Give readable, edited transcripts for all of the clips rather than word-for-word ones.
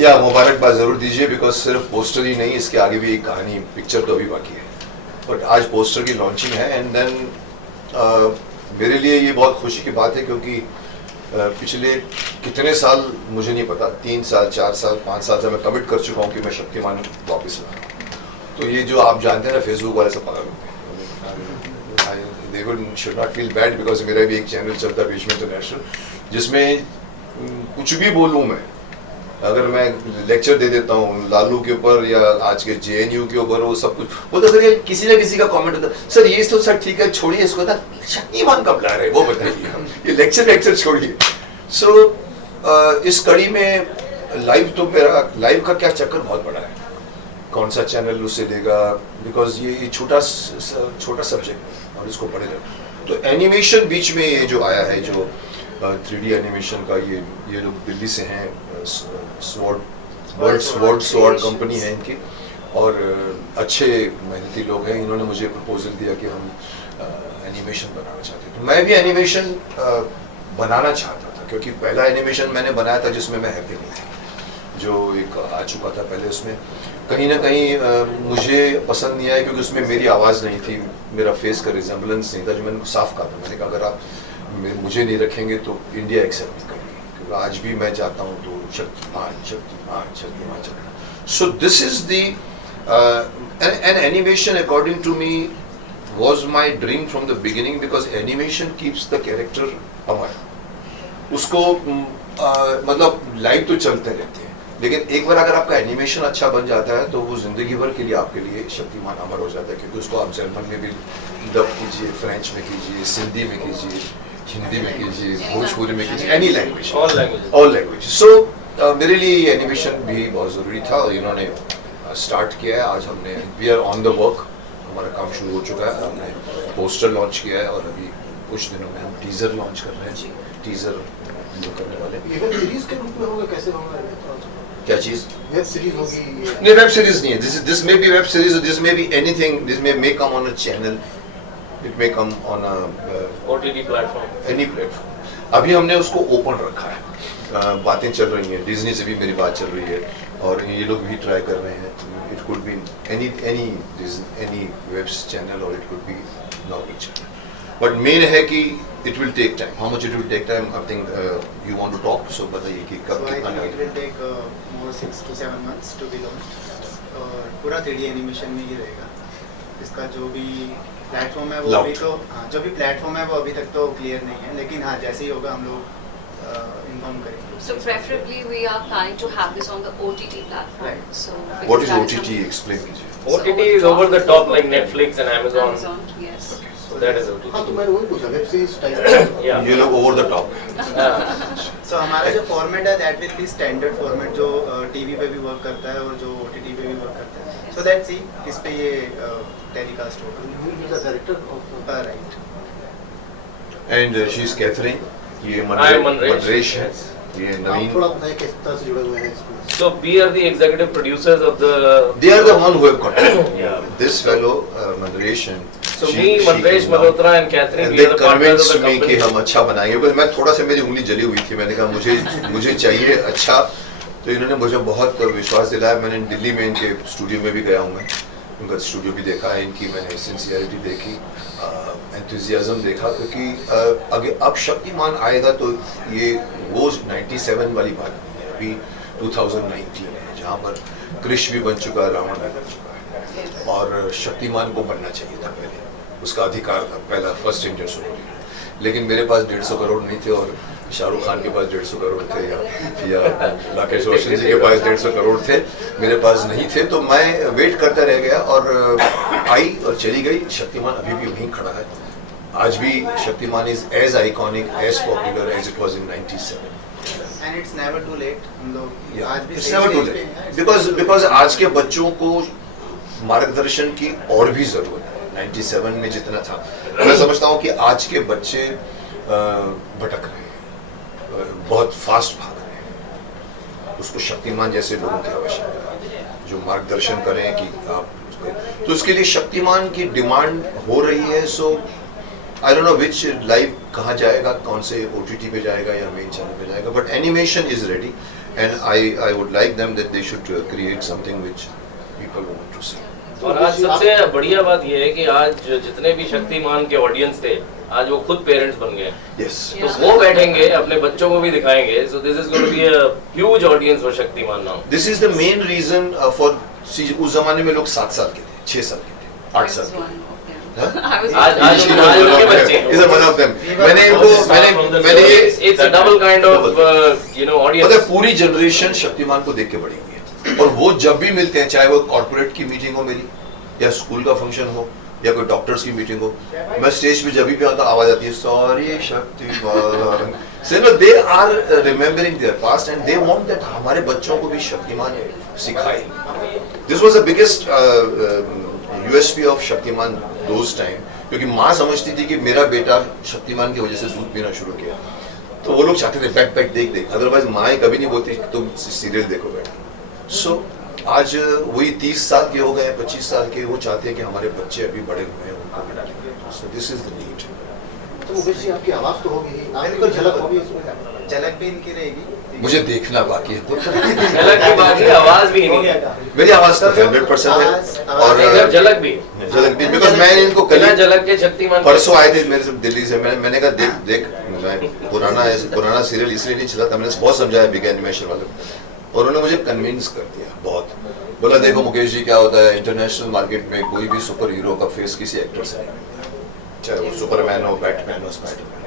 या मुबारकबाद ज़रूर दीजिए, बिकॉज सिर्फ पोस्टर ही नहीं, इसके आगे भी एक कहानी, पिक्चर तो अभी बाकी है, बट आज पोस्टर की लॉन्चिंग है। एंड देन मेरे लिए ये बहुत खुशी की बात है, क्योंकि पिछले कितने साल मुझे नहीं पता, 3 साल 4 साल 5 साल से मैं कमिट कर चुका हूँ कि मैं शक्तिमान वापस ला। तो ये जो आप जानते हैं ना, फेसबुक वाले सब पकड़ they would should not feel bad, because मेरा भी एक चैनल चलता है भीष्म इंटरनेशनल, जिसमें कुछ भी बोलूँ मैं, अगर मैं लेक्चर दे देता हूँ लालू के ऊपर या आज के जेएनयू के ऊपर, वो सब कुछ वो तो सर ये किसी ना किसी का कमेंट होता है, सर ये तो सर ठीक है, छोड़िए इसको ना, शक्तिमान कब ला रहे हैं वो बताइए, ये लेक्चर छोड़िए। सो इस कड़ी में लाइव तो मेरा लाइव का क्या चक्कर बहुत बड़ा है, कौन सा चैनल उसे देगा, बिकॉज ये छोटा सब्जेक्ट और इसको पढ़ेगा। तो एनिमेशन बीच में ये जो आया है, जो 3D एनिमेशन का, ये लोग दिल्ली से हैं, स्वॉर्ड कंपनी है इनकी, और अच्छे मेहनती लोग हैं। इन्होंने मुझे प्रपोजल दिया कि हम एनिमेशन बनाना चाहते हैं, तो मैं भी एनिमेशन बनाना चाहता था, क्योंकि पहला एनिमेशन मैंने बनाया था जिसमें मैं हैप्पी नहीं था, जो एक आ चुका था पहले, उसमें कहीं ना कहीं मुझे पसंद नहीं आया, क्योंकि उसमें मेरी आवाज़ नहीं थी, मेरा फेस का रिजेम्बलेंस नहीं था, जो मैंने साफ कहा था। मैंने कहा अगर आप मुझे नहीं रखेंगे तो इंडिया एक्सेप्ट नहीं करेगी, क्योंकि आज भी मैं जाता हूँ तो शक्तिमान चलना। So this is the an animation according to me was my dream from the beginning, because animation keeps the character अमर। उसको मतलब लाइव तो चलते रहते हैं, लेकिन एक बार अगर आपका एनिमेशन अच्छा बन जाता है तो वो जिंदगी भर के लिए आपके लिए शक्तिमान अमर हो जाता है, क्योंकि उसको आप जर्मन में भी डब कीजिए, फ्रेंच में कीजिए, सिंधी में कीजिए, हिंदी में कीजिए, भोजपुरी में कीजिए, एनी लैंग्वेज, ऑल लैंग्वेज। सो मेरे लिए एनिमेशन भी बहुत ज़रूरी था, और इन्होंने स्टार्ट किया है। आज हमने we are on the work, हमारा काम शुरू हो चुका है, हमने पोस्टर लॉन्च किया है, और अभी कुछ दिनों में हम टीज़र लॉन्च कर रहे हैं, टीज़र जो करने वाले। वेब सीरीज के रूप में होगा, कैसे होगा? क्या चीज़? वेब सीरीज होगी? नहीं, वेब सीरीज नहीं है, this may be web series, this may be anything, this may come on a channel, it may come on a OTT platform, any platform. अभी हमने उसको ओपन रखा है, बातें चल रही हैं, डिज्नी से भी मेरी बात चल रही है, और ये लोग भी ट्राई कर रहे हैं। It could be any web channel, और it could be normal channel, but main है कि it will take time. How much it will take time, I think you want to talk, so बताइए कि कब कितना time? It will take more 6 to 7 months to be launched, और पूरा 3D animation में ही रहेगा। इसका जो भी प्लेटफॉर्म है वो अभी तो, हाँ, जो भी प्लेटफॉर्म है वो अभी तक तो क्लियर नहीं है, लेकिन हाँ, जैसे ही होगा हम लोग इन्फॉर्म करेंगे। So preferably we are planning to have this on the OTT platform. Right. So What is that OTT? something- Explain कीजिए। OTT is over the top like Netflix and Amazon. Amazon, yes. So that is हाँ, तो OTT. मैंने वही पूछा, web series type. Yeah. ये लोग over the top. सो हमारा जो फॉर्मेट है that will B standard format, जो टीवी पे भी वर्क करता है और जो OTT पे भी वर्क करता है। सो दैट्स सी किस पे ये टेलीकास्ट होगा। Director right, and she is Catherine, ये I am Manresh. मनरेश है, ये आप नवीन। थोड़ा बताइए किस तरह से जुड़े हुए हैं इसमें। So we are the executive producers of the. They are the one who have got Yeah. this fellow Manresh, and So she- me, she Manresh came down. Malhotra and Catherine, And we they are the partners of convinced the me कि company. हम अच्छा बनाएंगे, बस मैं थोड़ा सा मेरी उंगली जली हुई थी, मैंने कहा मुझे चाहिए अच्छा, तो इन्होंने मुझे बहुत विश्वास दिलाया। मैंने दिल्ली में इनके स्टूडियो में भी गया हूँ, मैं उनका स्टूडियो भी देखा है, इनकी मैंने सिंसियरिटी देखी, एंथुजियाज्म देखा, क्योंकि अगर अब शक्तिमान आएगा तो ये वो 97 वाली बात नहीं है, अभी 2019 है, जहाँ पर कृष भी बन चुका है, रावण भी बन चुका है, और शक्तिमान को बनना चाहिए था पहले, उसका अधिकार था, पहला फर्स्ट इंडियन सुपर हीरो। लेकिन मेरे पास 150 करोड़ नहीं थे, और शाहरुख खान के पास 150 करोड़ थे, या राकेश रोशन जी के पास 150 करोड़ थे, मेरे पास नहीं थे, तो मैं वेट करता रह गया, और आई और चली गई। शक्तिमान अभी भी वहीं खड़ा है, आज भी Shaktimaan is as iconic, as popular as it was in 97। And it's never too late. हम लोग आज भी It's सही never too stage पे late. हैं। Because आज के बच्चों को मार्गदर्शन की और भी जरूरत है। 97 में जितना था, मैं समझता हूँ कि आज के बच्चे भटक रहे हैं, बहुत फास्ट भाग रहे हैं। उसको शक्तिमान जैसे लोगों की आवश्यकता है जो मार्गदर्शन करें कि आप, तो उसके लिए शक्तिमान की डिमांड हो रही है। So I don't know which live कहाँ जाएगा, कौन से OTT पे जाएगा या मेन चैनल पे जाएगा, but animation is ready and I would like them that they should create something which people want to see. और आज सबसे बढ़िया बात यह है कि आज जितने भी शक्तिमान के ऑडियंस थे, आज वो खुद पेरेंट्स बन गए। यस, तो वो बैठेंगे, अपने बच्चों को भी दिखाएंगे। So this is going to be a huge audience for Shaktimaan now. This is the main reason for, उस जमाने में लोग 7 साल के थे, 6 साल के थे, 8 साल के थे। आज उनके बच्चे Is one of them. मैंने it's a double kind of you know audience. मतलब पूरी जनरेशन शक्तिमान को देख के बड़ी हुई है, और वो जब भी मिलते हैं, चाहे वो कॉर्पोरेट की मीटिंग हो मेरी, या स्कूल का फंक्शन हो, या कोई डॉक्टर्स की मीटिंग हो, मैं स्टेज पे जब भी आता आवाज आती है, sorry Shaktimaan. So they are remembering their past and they want that हमारे बच्चों को भी शक्तिमान सिखाए। This was the biggest USP of Shaktimaan those time, क्योंकि माँ समझती थी कि मेरा बेटा शक्तिमान की वजह से दूध पीना शुरू किया, तो वो लोग चाहते थे बैठ बैठ देख देख, अदरवाइज माँ कभी नहीं बोलती तुम सीरियल देखो बेटा। सो आज वही 30 साल के हो गए, 25 साल के, वो चाहते हैं कि हमारे बच्चे अभी बड़े हुए हैं, उनको भी डालें। सो दिस इज द नीड। तो मुकेश जी, आपकी आवाज तो होगी, आपकी कोई झलक होगी इसमें? झलक भी इनकी रहेगी। मुझे देखना बाकी है, तो झलक की बाकी, आवाज भी नहीं है। मेरी आवाज तो 100% है, और इधर झलक भी बिकॉज मैंने इनको बिना कल झलक के शक्तिमान परसों आए थे मेरे से दिल्ली से, मैंने कहा देख देख, मैं पुराना सीरियल इसलिए नहीं चला था, मैंने बहुत समझाया बिग एनिमेशन वाले, और उन्होंने मुझे कन्विंस कर दिया बहुत। बोला देखो मुकेश जी, क्या होता है इंटरनेशनल मार्केट में कोई भी सुपर हीरो का फेस किसी एक्टर से नहीं मिलता, चाहे वो सुपरमैन हो, बैटमैन हो, स्पाइडरमैन।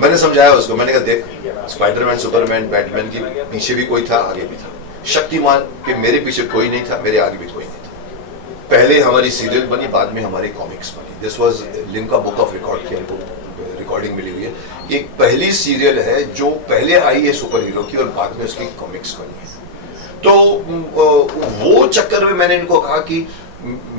मैंने समझाया उसको, मैंने कहा देख, स्पाइडरमैन, सुपरमैन, बैटमैन के पीछे भी कोई था, आगे भी था। शक्तिमान के मेरे पीछे कोई नहीं था, मेरे आगे भी कोई नहीं था। पहले हमारी सीरियल बनी, बाद में हमारी कॉमिक्स बनी। This was Limca book of record की हमको रिकॉर्डिंग मिली हुई है। एक पहली सीरियल है जो पहले आई है सुपर हीरो की, और बाद में उसकी कॉमिक्स बनी है। तो वो चक्कर में मैंने इनको कहा कि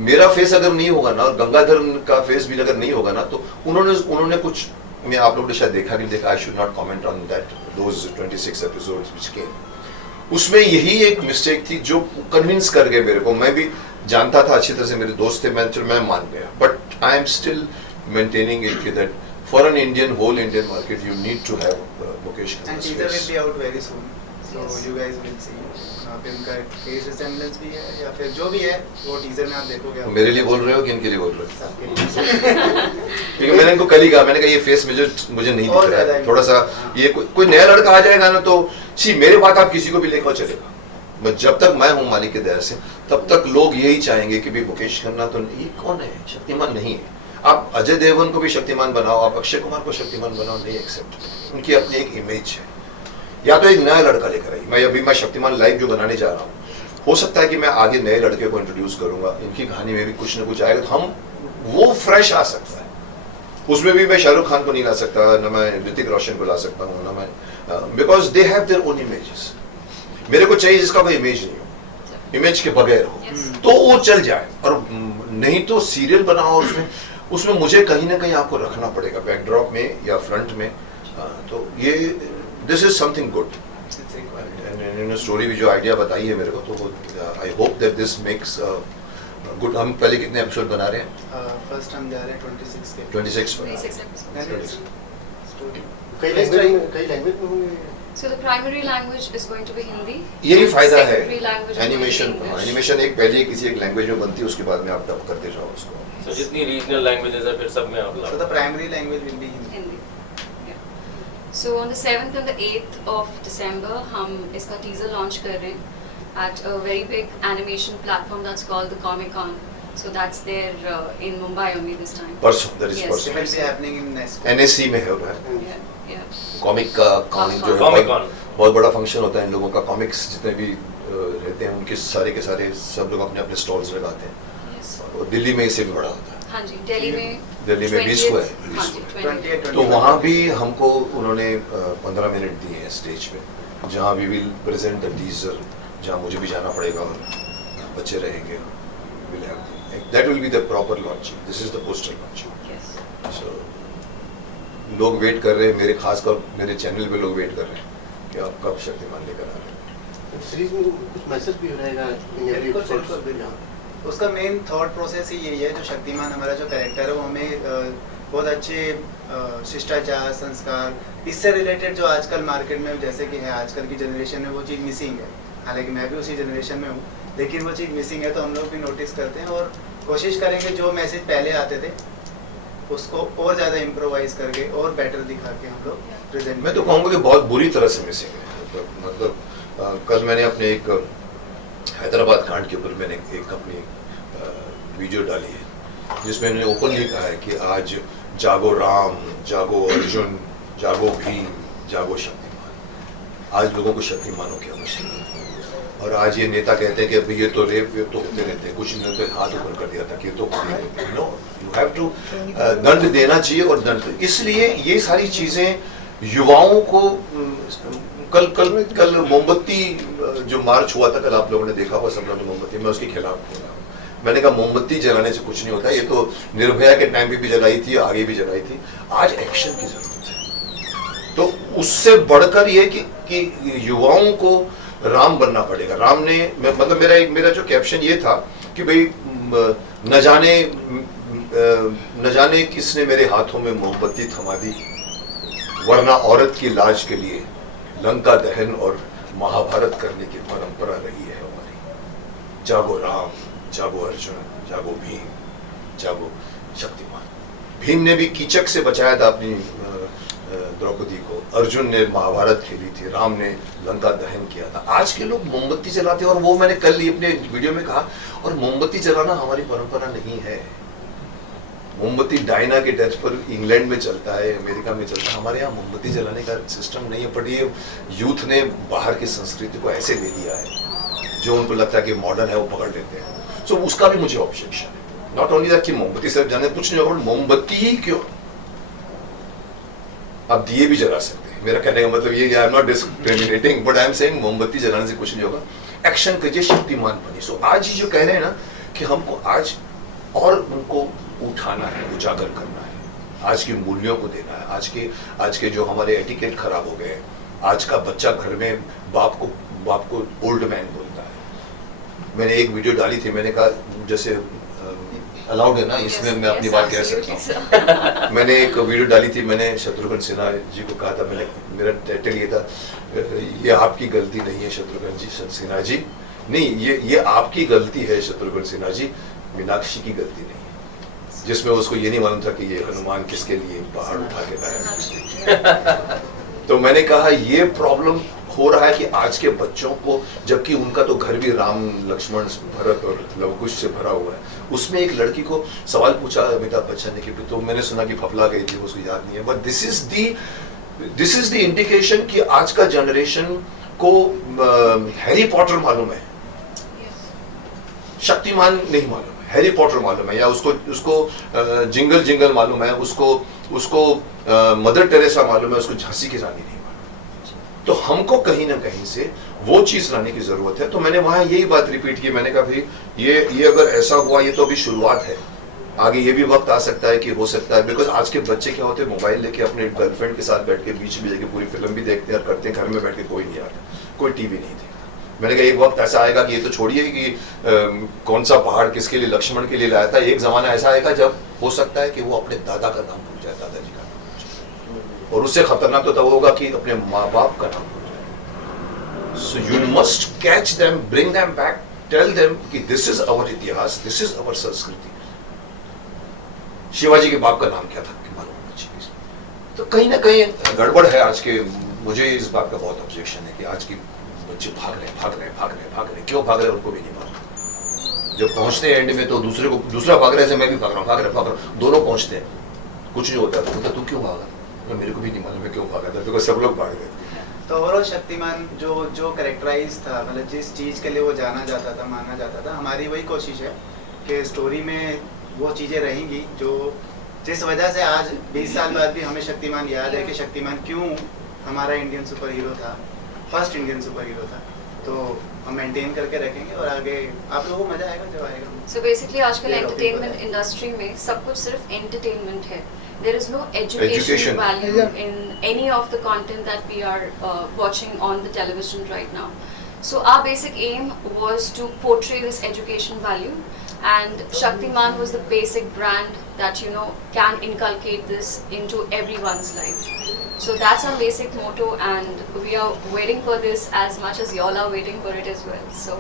मेरा फेस अगर नहीं होगा ना, और गंगाधर का फेस भी अगर नहीं होगा ना, तो उन्होंने कुछ, मैं आप लोगों ने शायद देखा नहीं देखा, I should not comment on that, those 26 episodes which came. उसमें यही एक मिस्टेक थी जो कन्विंस कर गए मेरे को। मैं भी जानता था अच्छी तरह से, मेरे दोस्त थे, मैं मान गया, but I am still maintaining it that for an Indian, whole Indian market, you need to have Mukesh and teaser will be out very soon, so you guys will see. फिर उनका फेस रिसेम्बलेंस भी है, या फिर जो भी है वो टीजर में आप देखोगे। मेरे लिए बोल रहे हो कि इनके लिए बोल रहे हो? सबके लिए। क्योंकि मैंने इनको कल ही कहा, मैंने कहा ये फेस मुझे नहीं दिख रहा है, थोड़ा सा ये कोई नया लड़का आ जाएगा ना, तो सी मेरे बात आप किसी को भी लेकर चलेगा, मैं जब तक मैं हूँ मालिक के दया से, तब तक लोग यही चाहेंगे कि भाई मुकेश खन्ना तो ये कौन है, शक्तिमान नहीं है। आप अजय देवगन को भी शक्तिमान बनाओ, आप अक्षय कुमार को शक्तिमान बनाओ, नहीं एक्सेप्ट। उनकी अपनी एक इमेज है, या तो एक नया लड़का लेकर आई। मैं शक्तिमान लाइव जो बनाने जा रहा हूँ, हो सकता है कि मैं आगे नए लड़के को इंट्रोड्यूस करूंगा, इनकी कहानी में भी कुछ ना कुछ आएगा, तो हम वो फ्रेश आ सकता है। उसमें भी मैं शाहरुख खान को नहीं ला सकता, न मैं ऋतिक रोशन को ला सकता हूँ, न मैं, because they have their own images. मेरे को चाहिए जिसका कोई इमेज नहीं हो, इमेज के बगैर हो, तो वो चल जाए। और नहीं तो सीरियल बनाओ, उसमें मुझे कहीं ना कहीं आपको रखना पड़ेगा, बैकड्रॉप में या फ्रंट में। तो ये this is something good, and story भी जो आइडिया बताई है मेरे को, तो I hope that this makes good. हम पहले कितने एपिसोड बना रहे हैं? फर्स्ट हम जा रहे हैं 26 के। 26 कई लैंग्वेज में होंगे। So the primary language is going to be Hindi. यही फायदा है Secondary language is going to be animation. English. Animation एक पहले किसी एक लैंग्वेज में बनती है, उसके बाद में आप डब करते जाओ उसको। तो जितनी रीजनल लैंग्वेजेस है फिर सब में आप So the primary language will be Hindi. Hindi. Yeah. So on the 7th and the 8th of December, हम इसका teaser launch कर रहे हैं at a very big animation platform that's called the Comic Con. So that's there in Mumbai only this time. परसों, that is Yes. It will परसों be happening in NESCO. NSC में है वो है। Yeah, yeah. Comic का comic जो है Comic Con. बहुत बड़ा फंक्शन होता है इन लोगों का। कॉमिक्स जितने भी रहते हैं उनके सारे के सारे सब लोग अपने अपने स्टॉल्स लगाते हैं, Yes. और दिल्ली में इससे भी बड़ा होता है। हाँ जी, दिल्ली में दिल्ली में 20 को है, 20 हाँ को जी, है। 20th। तो वहाँ भी हमको उन्होंने 15 मिनट दिए हैं स्टेज पे, जहाँ we will present the teaser, जहाँ मुझे भी जाना पड़ेगा और बच्चे रहेंगे, will have that will be the proper launching, this is the poster launching. Yes. So लोग वेट कर रहे हैं, मेरे खासकर मेरे चैनल पे लोग वेट कर रहे हैं कि आप कब शक्तिमान लेकर आ रहे हैं। सीरीज में कुछ मैसेज भी रहेगा इन एवरी बिल्कुल, एपिसोड बिल्कुल, बिल्कुल। यहाँ उसका मेन थॉट प्रोसेस ही यही है, जो शक्तिमान हमारा जो कैरेक्टर है वो हमें बहुत अच्छे शिष्टाचार, संस्कार, इससे रिलेटेड जो आजकल मार्केट में जैसे कि है आजकल की जनरेशन में वो चीज़ मिसिंग है। हालांकि मैं भी उसी जनरेशन में हूँ, लेकिन वो चीज़ मिसिंग है, तो हम लोग भी नोटिस करते हैं और कोशिश करेंगे जो मैसेज पहले आते थे उसको और ज़्यादा इम्प्रोवाइज करके और बेटर दिखा के हम लोग प्रेजेंट। मैं तो कहूँगा कि बहुत बुरी तरह से मिसिंग है। मतलब कल मैंने अपने एक हैदराबाद कांड के ऊपर मैंने एक अपनी वीडियो डाली है, जिसमें मैंने ओपनली कहा है कि आज जागो राम, जागो अर्जुन, जागो भीम, जागो शक्तिमान। आज लोगों को शक्तिमानों की आवश्यकता है। और आज ये नेता कहते हैं कि अभी ये तो रेप तो होते रहते हैं, कुछ ने तो हाथ ऊपर कर दिया था कि ये तो नो, यू हैव टू दंड देना चाहिए। और दंड इसलिए ये सारी चीजें युवाओं को कल कल कल मोमबत्ती जो मार्च हुआ था, कल आप लोगों ने देखा हुआ, सब लोगों ने मोमबत्ती, मैं उसके खिलाफ बोला। मैंने कहा मोमबत्ती जलाने से कुछ नहीं होता, ये तो निर्भया के टाइम पे भी जलाई थी, आगे भी जलाई थी। आज एक्शन की जरूरत है। तो उससे बढ़कर ये कि युवाओं को राम बनना पड़ेगा। राम ने मतलब मेरा जो कैप्शन ये था कि भाई न जाने किसने मेरे हाथों में मोमबत्ती थमा दी, वरना औरत की लाज के लिए लंका दहन और महाभारत करने की परंपरा रही है हमारी। जागो राम, जागो अर्जुन, जागो भीम, जागो शक्तिमान। भीम ने भी कीचक से बचाया था अपनी द्रौपदी को, अर्जुन ने महाभारत खेली थी, राम ने लंका दहन किया था। आज के लोग मोमबत्ती जलाते हैं, और वो मैंने कल अपने वीडियो में कहा, और मोमबत्ती जलाना हमारी परंपरा नहीं है। मोमबत्ती डायना के डेथ पर इंग्लैंड में चलता है, अमेरिका में चलता है, हमारे यहाँ मोमबत्ती जलाने का सिस्टम नहीं है। पर ये यूथ ने बाहर की संस्कृति को ऐसे ले लिया है, जो उनको लगता है कि मॉडर्न है वो पकड़ लेते हैं। सो उसका भी मुझे ऑब्जेक्शन है। नॉट ओनली दैट कि मोमबत्ती सिर्फ जाने कुछ नहीं होगा, मोमबत्ती ही क्यों, आप दिए भी जला सकते हैं। मेरा कहने का मतलब ये, I am not discriminating, but I am saying मोमबत्ती जलाने से कुछ नहीं होगा। एक्शन कीजिए, शक्तिमान बनिए। सो आज ही जो कह रहे हैं ना कि हमको आज और उनको उठाना है, उजागर करना है, आज के मूल्यों को देना है। आज के जो हमारे एटिकेट खराब हो गए, आज का बच्चा घर में बाप को ओल्ड मैन बोलता है। मैंने एक वीडियो डाली थी, मैंने कहा जैसे अलाउड है ना इसमें, मैं अपनी बात कह सकता हूँ। मैंने एक वीडियो डाली थी, मैंने शत्रुघ्न सिन्हा जी को कहा था, मेरा टाइटल ये था, ये आपकी गलती नहीं है शत्रुघ्न जी, सिन्हा जी नहीं, ये आपकी गलती है शत्रुघ्न सिन्हा जी, मीनाक्षी की गलती नहीं है। जिसमें उसको ये नहीं मालूम था कि ये हनुमान किसके लिए पहाड़ उठा के लाया। तो मैंने कहा ये प्रॉब्लम हो रहा है कि आज के बच्चों को, जबकि उनका तो घर भी राम, लक्ष्मण, भरत और लवकुश से भरा हुआ है, उसमें एक लड़की को सवाल पूछा अमिताभ बच्चन ने कि तो मैंने सुना कि फफला गई थी, उसको याद नहीं है। But this is the indication कि आज का जनरेशन को हैरी पॉटर मालूम है, शक्तिमान नहीं मालूम है, हैरी पॉटर मालूम है, या उसको जिंगल मालूम है, उसको मदर टेरेसा मालूम है, उसको झांसी की रानी नहीं मालूम। तो हमको कहीं ना कहीं से वो चीज लाने की जरूरत है। तो मैंने वहां यही बात रिपीट की, मैंने कहा भाई ये अगर ऐसा हुआ, ये तो अभी शुरुआत है, आगे ये भी वक्त आ सकता है कि हो सकता है, बिकॉज आज के बच्चे क्या होते हैं, मोबाइल लेके अपने गर्लफ्रेंड के साथ बैठ के बीच में जाके पूरी फिल्म भी देखते हैं और करते हैं, घर में बैठ के कोई नहीं आता, कोई टीवी नहीं देखता। मैंने कहा एक वक्त ऐसा आएगा कि ये तो छोड़िए कि कौन सा पहाड़ किसके लिए, लक्ष्मण के लिए लाया था, एक जमाना ऐसा आएगा जब हो सकता है कि वो अपने दादा का नाम भूल जाए, दादाजी का नाम भूल जाए, और उससे खतरनाक तो तब होगा कि अपने माँ बाप का नाम भूल जाए। So you must catch them, bring them back, tell them कि दिस इज अवर इतिहास, दिस इज अवर संस्कृति। शिवाजी के बाप का नाम क्या था मालूम होना चाहिए। तो कहीं ना कहीं गड़बड़ है आज के, मुझे इस बात का बहुत ऑब्जेक्शन है कि आज की बच्चे भाग रहे, क्यों भाग रहे उनको भी नहीं मालूम। जब पहुंचते हैं एंड में तो दूसरा भाग रहा है, मैं भी भाग रहा हूँ, दोनों पहुंचते हैं, कुछ नहीं होता। तो तू क्यों भागा? तो मेरे को भी नहीं मालूम है क्यों भागा था, बिकॉज सब लोग भाग रहे थे। तो ओवरऑल शक्तिमान जो कैरेक्टराइज था, मतलब जिस चीज़ के लिए वो जाना जाता था, माना जाता था, हमारी वही कोशिश है कि स्टोरी में वो चीज़ें रहेंगी जो जिस वजह से आज 20 साल बाद भी हमें शक्तिमान याद है कि शक्तिमान क्यों हमारा इंडियन सुपर हीरो था, फर्स्ट इंडियन सुपर हीरो था। तो हम मेंटेन करके रखेंगे और आगे आप लोगों को मजा आएगा जब आएगा। So basically आजकल ये एंटरटेनमेंट topic इंडस्ट्री में सब कुछ सिर्फ एंटरटेनमेंट है. There is no Education. education value in any of the content that we are watching on the television right now. So our basic aim was to portray this education value, and Shaktiman was the basic brand that can inculcate this into everyone's life. So that's our basic motto, and we are waiting for this as much as y'all are waiting for it as well. So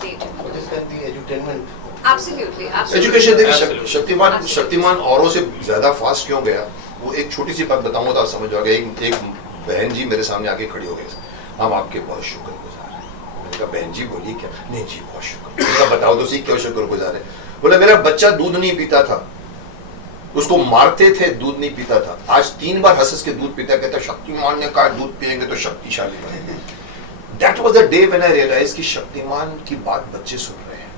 stay tuned. What is the edutainment? Absolutely, absolutely. Education देखिए Absolutely. Shaktimaan Absolutely. Shaktimaan औरों से ज्यादा fast क्यों गया, वो एक छोटी सी बात बताऊंगा तो आप समझ जाओगे। एक बहन जी मेरे सामने आके खड़ी हो गई, हम आपके बहुत शुक्रगुजार हैं। मैंने कहा बहन जी बोलिए क्या? नहीं जी बहुत शुक्र। मैंने कहा बताओ तो सही क्यों शुक्रगुजार है? बोला मेरा बच्चा दूध नहीं पीता था, उसको मारते थे, दूध नहीं पीता था, आज 3 बार हंस के दूध पीता, कहता शक्तिमान ने कहा दूध पिएंगे तो शक्तिशाली बनेंगे। That was the day when I realize कि शक्तिमान की बात बच्चे सुन रहे हैं।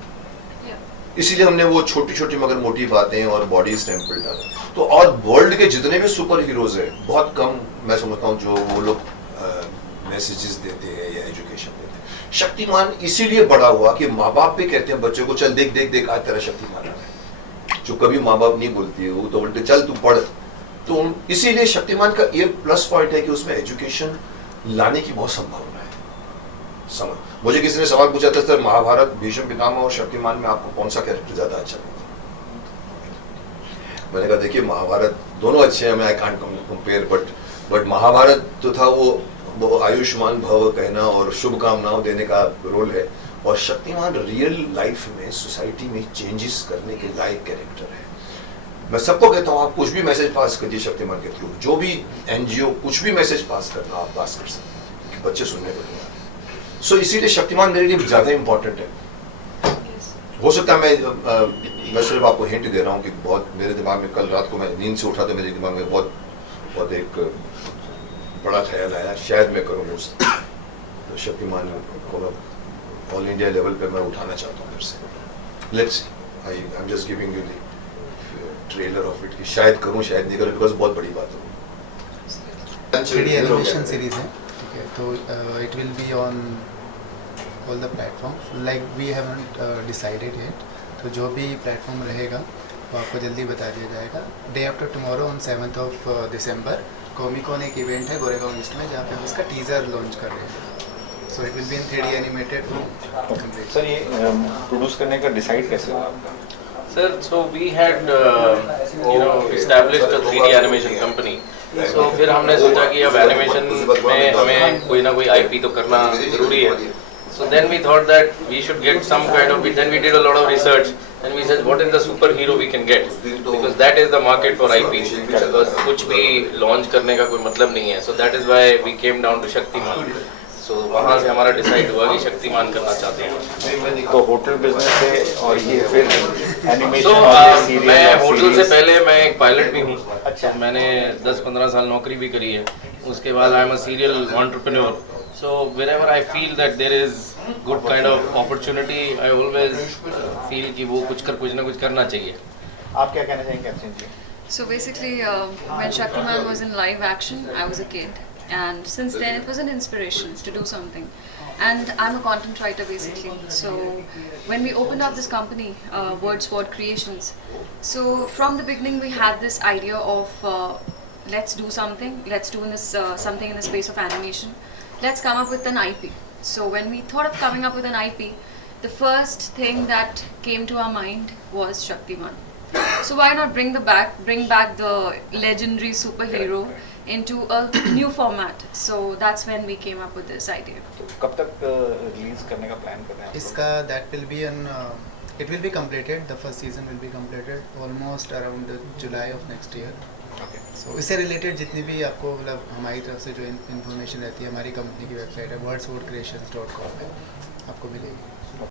इसीलिए हमने वो छोटी छोटी मगर मोटी बातें और बॉडी स्टैम्पल डाला। तो और वर्ल्ड के जितने भी सुपर हीरोज हैं, बहुत कम मैं समझता हूँ जो वो लोग मैसेजेस देते हैं या एजुकेशन देते हैं। शक्तिमान इसीलिए बड़ा हुआ कि माँ बाप भी कहते हैं बच्चों को चल देख देख देख आज तेरा शक्तिमान आ रहा है, जो कभी माँ बाप नहीं बोलती है, वो तो बोलते चल तू पढ़। तो इसीलिए शक्तिमान का ये प्लस पॉइंट है कि उसमें एजुकेशन लाने की बहुत संभावना है। समझ, मुझे किसी ने सवाल पूछा था सर महाभारत भीष्म पितामह और शक्तिमान में आपको कौन सा कैरेक्टर ज्यादा अच्छा लगता? मैंने कहा देखिए महाभारत दोनों अच्छे हैं, मैं I can't compare, but Mahabharat तो था वो आयुष्मान भव कहना और शुभकामनाओं देने का रोल है, और शक्तिमान रियल लाइफ में सोसाइटी में चेंजेस करने के लायक कैरेक्टर है। मैं सबको कहता हूँ आप कुछ भी मैसेज पास करिए शक्तिमान के थ्रू, जो भी एनजीओ कुछ भी मैसेज पास करना आप पास कर सकते हैं, क्योंकि बच्चे सुनने को नहीं आते। सो इसीलिए शक्तिमान मेरे लिए ज्यादा इंपॉर्टेंट है। हो सकता है मैं सिर्फ आपको हिंट दे रहा हूँ कि बहुत मेरे दिमाग में कल रात को मैं नींद से उठा तो मेरे दिमाग में बहुत एक बड़ा ख्याल आया, शायद मैं करूँ उस तो शक्तिमान को मैं ऑल इंडिया लेवल पे मैं उठाना चाहता हूँ फिर से। Let's I am just giving you the trailer of it कि शायद करूँ शायद नहीं करूँ, बिकॉज बहुत बड़ी बात हो। 3D एनिमेशन सीरीज है, ठीक है, तो it will be on all the platforms, like we haven't decided yet. तो जो भी प्लेटफॉर्म रहेगा वो आपको जल्दी बता दिया जाएगा। Day after tomorrow on 7th of December Comic-Con एक इवेंट है गोरेगांव ईस्ट में, जहाँ पे हम इसका टीजर लॉन्च कर रहे हैं। So it will be in 3D animated form. Sir ये प्रोड्यूस करने का डिसाइड कैसे हुआ आपका? Sir, so we had established a 3D animation company. So फिर हमने सोचा कि अब एनिमेशन में हमें कोई ना कोई IP तो करना जरूरी है। So then we thought that we should get some kind of. Then we did a lot of research and we said what is the superhero we can get, because that is the market for IP. Because कुछ भी launch करने का कोई मतलब नहीं है. So that is why we came down to Shaktiman. So वहाँ से हमारा डिसाइड हुआ कि शक्तिमान करना चाहते हैं। तो होटल बिजनेस से और ये फिर एनिमेशन So, और सीरियल मैं और होटल से सीरीज। पहले मैं एक पायलट भी हूँ। अच्छा। मैंने 10-15 साल नौकरी भी करी है। उसके बाद I am a serial entrepreneur. So wherever I feel that there is good kind of opportunity, I always feel कि वो कुछ ना कुछ करना चाहिए। आप क्या कहना चाहेंगे captain ji? So basically, when Shaktiman was in live action, I was a kid, and since then it was an inspiration to do something. And I'm a content writer basically. So when we opened up this company, Word Sword Creations, so from the beginning we had this idea of let's do something. Let's do something in the space of animation. Let's come up with an IP. So when we thought of coming up with an IP, the first thing that came to our mind was Shaktiman. So why not bring back the legendary superhero into a new format? So that's when we came up with this idea. तो कब तक release करने का plan कर रहे हैं? इसका that will be it will be completed, the first season will be completed almost around July of next year. So इससे रिलेटेड जितनी भी आपको मतलब हमारी तरफ से जो इन्फॉर्मेशन रहती है, हमारी कंपनी की वेबसाइट है wordswordcreations.com पे आपको मिलेगी।